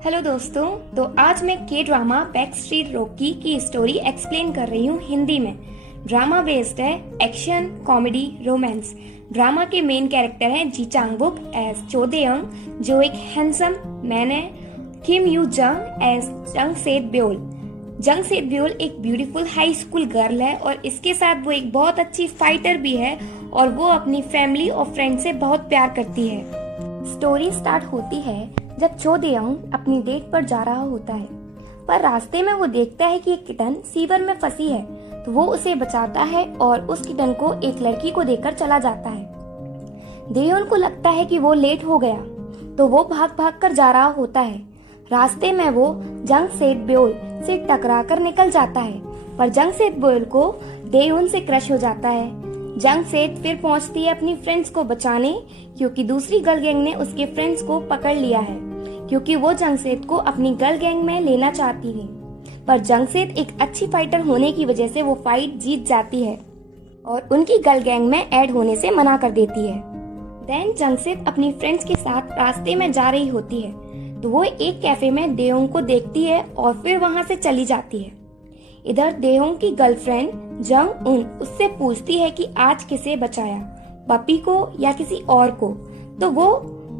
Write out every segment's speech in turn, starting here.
Hello दोस्तों। तो आज मैं के ड्रामा बैकस्ट्रीट रॉकी की स्टोरी एक्सप्लेन कर रही हूँ हिंदी में। ड्रामा बेस्ड है एक्शन, कॉमेडी, रोमांस। ड्रामा के मेन कैरेक्टर हैं जी चांग बुक एज चो दे यंग जो एक हैंडसम मैन है, किम यू जंग एज जंग सेत ब्योल। जंग सेत ब्योल एक ब्यूटीफुल हाई स्कूल गर्ल है और इसके साथ वो एक बहुत अच्छी फाइटर भी है और वो अपनी फैमिली और फ्रेंड से बहुत प्यार करती है। स्टोरी स्टार्ट होती है जब चो दे यंग अपनी डेट पर जा रहा होता है, पर रास्ते में वो देखता है कि एक किटन सीवर में फंसी है, तो वो उसे बचाता है और उस किटन को एक लड़की को देकर चला जाता है। देयोन को लगता है कि वो लेट हो गया, तो वो भाग भाग कर जा रहा होता है। रास्ते में वो जंग सेत ब्योल से टकरा कर निकल जाता है, पर जंग सेत ब्योल को देयोन से क्रश हो जाता है। जंग सेत फिर पहुंचती है अपनी फ्रेंड्स को बचाने, क्योंकि दूसरी गर्ल गैंग ने उसके फ्रेंड्स को पकड़ लिया है, क्योंकि वो जंग सेत को अपनी गर्ल गैंग में लेना चाहती थी। पर जंग सेत एक अच्छी फाइटर होने की वजह से वो फाइट जीत जाती है और उनकी गर्ल गैंग में ऐड होने से मना कर देती है। देन जंग सेत अपनी फ्रेंड्स के साथ रास्ते में जा रही होती है, तो वो एक कैफे में देयोंग को देखती है और फिर वहां से चली जाती है। इधर देयोंग की गर्लफ्रेंड जंग उन उससे पूछती है कि आज किसे बचाया, पपी को या किसी और को। तो वो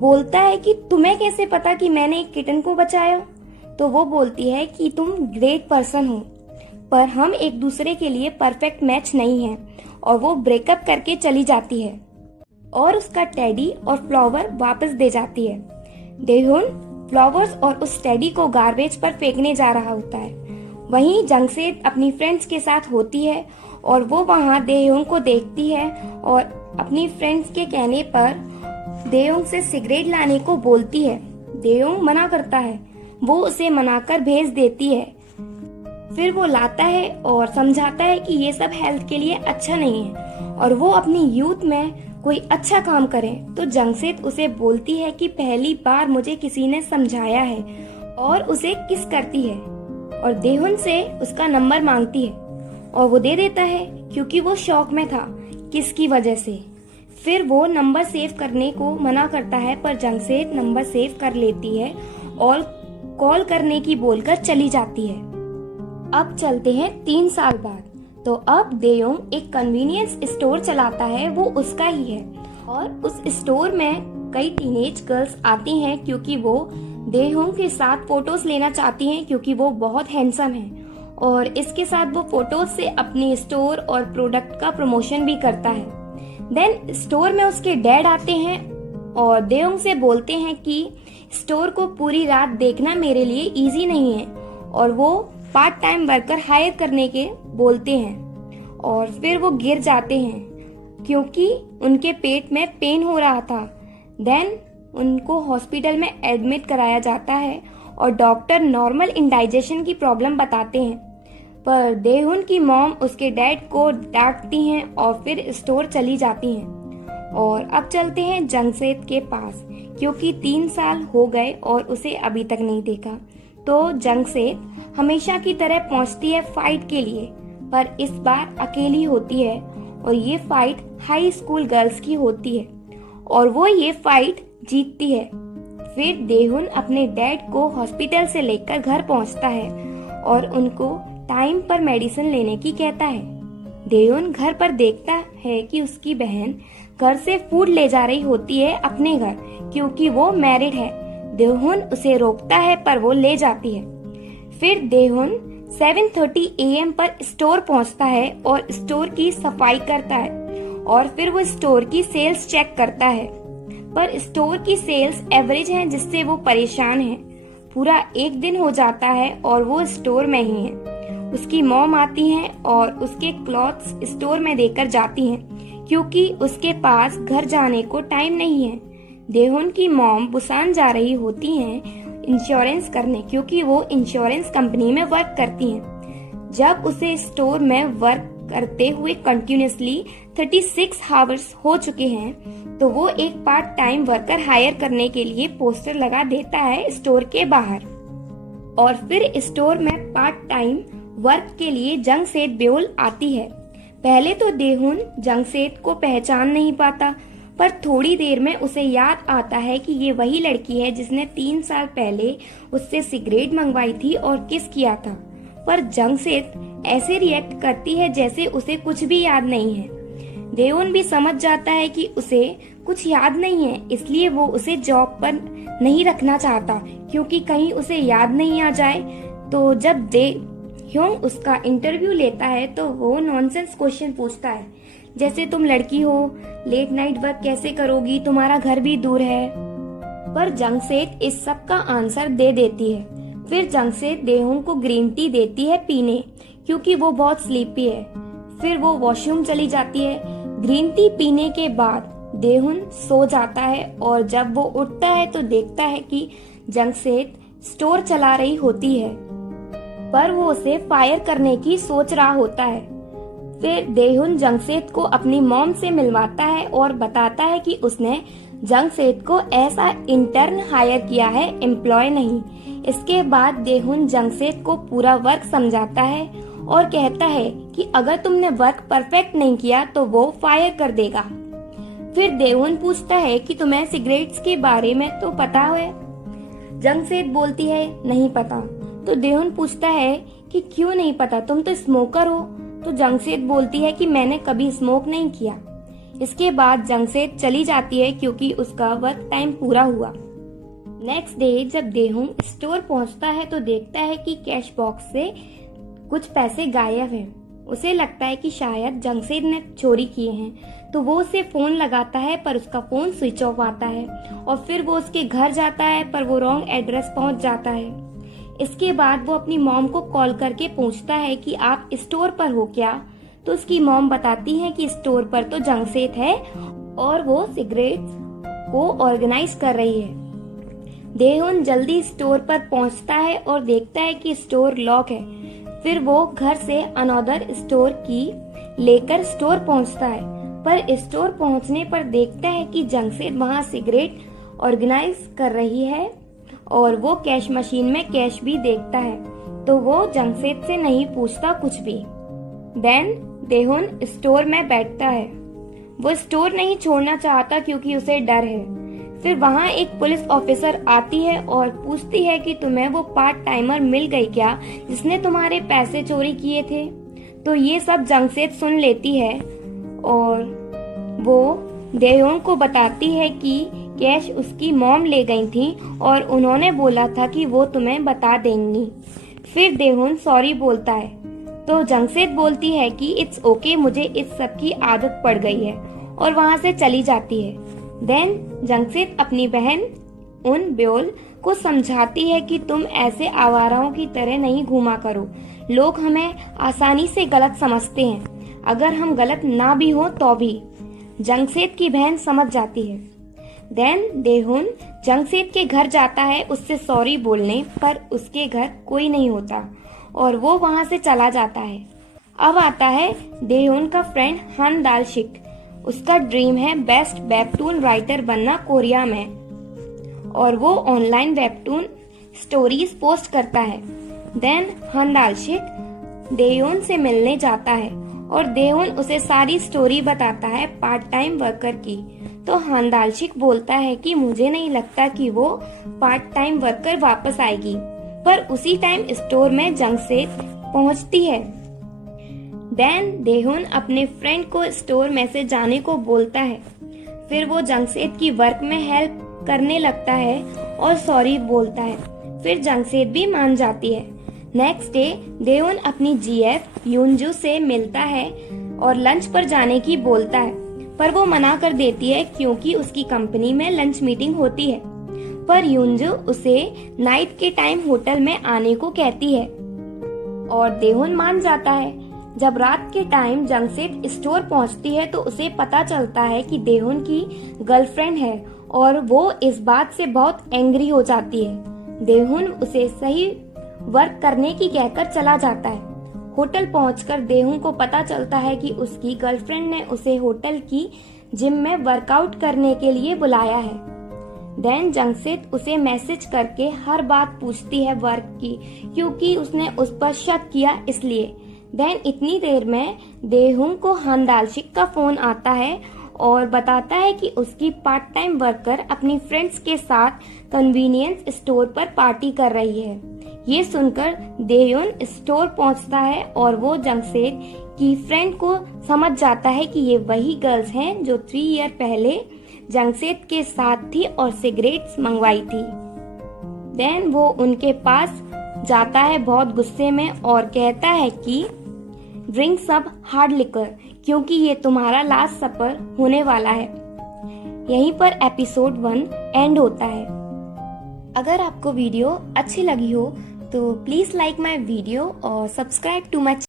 बोलता है कि तुम्हें कैसे पता कि मैंने एक किटन को बचाया। तो वो बोलती है कि तुम ग्रेट पर्सन हो, पर हम एक दूसरे के लिए परफेक्ट मैच नहीं हैं। और वो ब्रेकअप करके चली जाती है और उसका टेडी और फ्लावर वापस दे जाती है। देयोन फ्लावर्स और उस टेडी को गार्बेज पर फेंकने जा रहा होता है। वहीं जंग सेत अपनी फ्रेंड्स के साथ होती है और वो वहां देयोंग को देखती है और अपनी फ्रेंड्स के कहने पर देयोंग से सिगरेट लाने को बोलती है। देयोंग मना करता है, वो उसे मनाकर भेज देती है। फिर वो लाता है और समझाता है कि ये सब हेल्थ के लिए अच्छा नहीं है और वो अपनी यूथ में कोई अच्छा काम करे। तो जंग सेत उसे बोलती है कि पहली बार मुझे किसी ने समझाया है और उसे किस करती है और देयोन से उसका नंबर मांगती है और वो दे देता है, क्योंकि वो शॉक में था किसकी वजह से। फिर वो नंबर सेव करने को मना करता है, पर जंग सेत नंबर सेव कर लेती है और कॉल करने की बोलकर चली जाती है। अब चलते हैं 3 साल बाद। तो अब देयोंग एक कन्वीनियंस स्टोर चलाता है, वो उसका ही है और उस स्टोर में कई टीनेज गर्ल्स आती हैं, क्योंकि वो देयोंग के साथ फोटोज लेना चाहती हैं, क्योंकि वो बहुत हैंडसम है और इसके साथ वो फोटोज से अपनी स्टोर और प्रोडक्ट का प्रमोशन भी करता है। देन स्टोर में उसके डैड आते हैं और देयोंग से बोलते हैं कि स्टोर को पूरी रात देखना मेरे लिए इजी नहीं है और वो पार्ट टाइम वर्कर हायर करने के बोलते हैं। और फिर वो गिर जाते हैं क्योंकि उनके पेट में पेन हो रहा था। देन उनको हॉस्पिटल में एडमिट कराया जाता है और डॉक्टर नॉर्मल इंडाइजेशन की प्रॉब्लम बताते हैं, पर देयोन की मॉम उसके डैड को डांटती हैं और फिर स्टोर चली जाती हैं। और अब चलते हैं जंग सेत के पास, क्योंकि 3 साल हो गए और उसे अभी तक नहीं देखा। तो जंग सेत हमेशा की तरह पहुंचती है फाइट के लिए, पर इस बार अकेली होती है और ये फाइट हाई स्कूल गर्ल्स की होती है और वो ये फाइट जीतती है। फिर देयोन अपने डैड को हॉस्पिटल से लेकर घर पहुंचता है और उनको टाइम पर मेडिसिन लेने की कहता है। देयोन घर पर देखता है कि उसकी बहन घर से फूड ले जा रही होती है अपने घर, क्योंकि वो मैरिड है। देयोन उसे रोकता है, पर वो ले जाती है। फिर देयोन 7:30 AM पर स्टोर पहुंचता है और स्टोर की सफाई करता है और फिर वो स्टोर की सेल्स चेक करता है, पर स्टोर की सेल्स एवरेज है, जिससे वो परेशान है। पूरा एक दिन हो जाता है और वो स्टोर में ही है। उसकी मॉम आती हैं और उसके क्लॉथ्स स्टोर में देकर जाती हैं, क्योंकि उसके पास घर जाने को टाइम नहीं है। देयोन की मॉम बुसान जा रही होती हैं इंश्योरेंस करने, क्योंकि वो इंश्योरेंस कंपनी में वर्क करती हैं। जब उसे स्टोर में वर्क करते हुए कंटिन्यूसली 36 आवर्स हो चुके हैं, तो वो एक पार्ट टाइम वर्कर हायर करने के लिए पोस्टर लगा देता है स्टोर के बाहर। और फिर स्टोर में पार्ट टाइम वर्क के लिए जंग सेत ब्योल आती है। पहले तो देयोन जंग सेत को पहचान नहीं पाता, पर थोड़ी देर में उसे याद आता है कि ये वही लड़की है जिसने 3 साल पहले उससे सिगरेट मंगवाई थी और किस किया था। पर जंगसेत ऐसे रिएक्ट करती है जैसे उसे कुछ भी याद नहीं है। देओन भी समझ जाता है कि उसे कुछ याद नहीं है, इसलिए वो उसे जॉब पर नहीं रखना चाहता क्योंकि कहीं उसे याद नहीं आ जाए। तो जब देह्योंग उसका इंटरव्यू लेता है तो वो नॉनसेंस क्वेश्चन पूछता है, जैसे तुम लड़की हो, लेट नाइट वर्क कैसे करोगी, तुम्हारा घर भी दूर है। पर जंगसेत इस सब का आंसर दे देती है। फिर जंगसेत देहोंग को ग्रीन टी देती है पीने क्योंकि वो बहुत स्लीपी है। फिर वो वॉशरूम चली जाती है। ग्रीन टी पीने के बाद देहुन सो जाता है और जब वो उठता है तो देखता है कि जंगसेत स्टोर चला रही होती है, पर वो उसे फायर करने की सोच रहा होता है। फिर देहुन जंगसेत को अपनी मॉम से मिलवाता है और बताता है कि उसने जंगसेत को ऐसा इंटर्न हायर किया है, एम्प्लॉय नहीं। इसके बाद देहुन जंगसेत को पूरा वर्क समझाता है और कहता है कि अगर तुमने वर्क परफेक्ट नहीं किया तो वो फायर कर देगा। फिर देहुन पूछता है कि तुम्हें सिगरेट्स के बारे में तो पता है? जंगसेत बोलती है नहीं पता। तो देहुन पूछता है कि क्यों नहीं पता, तुम तो स्मोकर हो। तो जंगसेत बोलती है कि मैंने कभी स्मोक नहीं किया। इसके बाद जंगसेत चली जाती है क्योंकि उसका वर्क टाइम पूरा हुआ। नेक्स्ट डे जब देहुन स्टोर पहुंचता है तो देखता है कि कैश बॉक्स से कुछ पैसे गायब हैं। उसे लगता है कि शायद जंगसेत ने चोरी किए हैं, तो वो उसे फोन लगाता है पर उसका फोन स्विच ऑफ आता है। और फिर वो उसके घर जाता है पर वो रॉन्ग एड्रेस पहुंच जाता है। इसके बाद वो अपनी मॉम को कॉल करके पूछता है कि आप स्टोर पर हो क्या? तो उसकी मॉम बताती है कि स्टोर पर तो जंगसेत है और वो सिगरेट्स को ऑर्गेनाइज कर रही है। देहुन जल्दी स्टोर पर पहुंचता है और देखता है कि स्टोर लॉक है। फिर वो घर से अनदर स्टोर की लेकर स्टोर पहुंचता है, पर स्टोर पहुंचने पर देखता है कि जंगसेत वहां सिगरेट ऑर्गेनाइज कर रही है और वो कैश मशीन में कैश भी देखता है। तो वो जंगसेत से नहीं पूछता कुछ भी। देन देहुन स्टोर में बैठता है। वो स्टोर नहीं छोड़ना चाहता क्योंकि उसे डर है। फिर वहाँ एक पुलिस ऑफिसर आती है और पूछती है कि तुम्हें वो पार्ट टाइमर मिल गई क्या जिसने तुम्हारे पैसे चोरी किए थे? तो ये सब जंगसेत सुन लेती है और वो देहुन को बताती है कि कैश उसकी मॉम ले गई थी और उन्होंने बोला था कि वो तुम्हें बता देंगी। फिर देहुन सॉरी बोलता है तो जंगसेत बोलती है कि इट्स ओके, मुझे इस सब की आदत पड़ गई है और वहाँ से चली जाती है। देन जंगसेत अपनी बहन उन ब्योल को समझाती है कि तुम ऐसे आवाराओं की तरह नहीं घूमा करो, लोग हमें आसानी से गलत समझते हैं, अगर हम गलत ना भी हो तो भी। जंगसेत की बहन समझ जाती है। देन देहुन जंगसेत के घर जाता है उससे सॉरी बोलने, पर उसके घर कोई नहीं होता और वो वहाँ से चला जाता है। अब आता है देहुन का फ्रेंड हन दालशिक। उसका ड्रीम है बेस्ट वेबटून राइटर बनना कोरिया में और वो ऑनलाइन वेबटून स्टोरीज पोस्ट करता है। देन हन दालशिक देहुन से मिलने जाता है और देहुन उसे सारी स्टोरी बताता है पार्ट टाइम वर्कर की। तो हन दालशिक बोलता है कि मुझे नहीं लगता कि वो पार्ट टाइम वर्कर वापस आएगी, पर उसी टाइम स्टोर में जंगसेत पहुंचती है। देन देहुन अपने फ्रेंड को स्टोर में से जाने को बोलता है। फिर वो जंगसेत की वर्क में हेल्प करने लगता है और सॉरी बोलता है। फिर जंगसेत भी मान जाती है। नेक्स्ट डे देहुन अपनी जीएफ यूनजू से मिलता है और लंच पर जाने की बोलता है, पर वो मना कर देती है क्योंकि उसकी कंपनी में लंच मीटिंग होती है। पर यूनजू उसे नाइट के टाइम होटल में आने को कहती है और देहुन मान जाता है। जब रात के टाइम जंगसेत स्टोर पहुंचती है तो उसे पता चलता है कि देहुन की गर्लफ्रेंड है और वो इस बात से बहुत एंग्री हो जाती है। देहुन उसे सही वर्क करने की कहकर चला जाता है। होटल पहुंचकर देहुन को पता चलता है कि उसकी गर्लफ्रेंड ने उसे होटल की जिम में वर्कआउट करने के लिए बुलाया है। देन जंगसेत उसे मैसेज करके हर बात पूछती है वर्क की, क्योंकि उसने उस पर शक किया इसलिए। देन इतनी देर में देहुन को हन दालशिक का फोन आता है और बताता है कि उसकी पार्ट टाइम वर्कर अपनी फ्रेंड्स के साथ कन्वीनियंस स्टोर पर पार्टी कर रही है। ये सुनकर देयोन स्टोर पहुंचता है और वो जंगसेर की फ्रेंड को समझ जाता है कि ये वही गर्ल्स हैं जो 3 ईयर पहले जंगसेर के साथ थी और सिगरेट्स मंगवाई थी। देन वो उनके पास जाता है बहुत गुस्से में और कहता है कि ड्रिंक सब हार्ड लिकर, क्योंकि ये तुम्हारा लास्ट सपर होने वाला है। यहीं पर एपिसोड 1 एंड होता है। अगर आपको वीडियो अच्छी लगी हो तो प्लीज लाइक माय वीडियो और सब्सक्राइब टू माय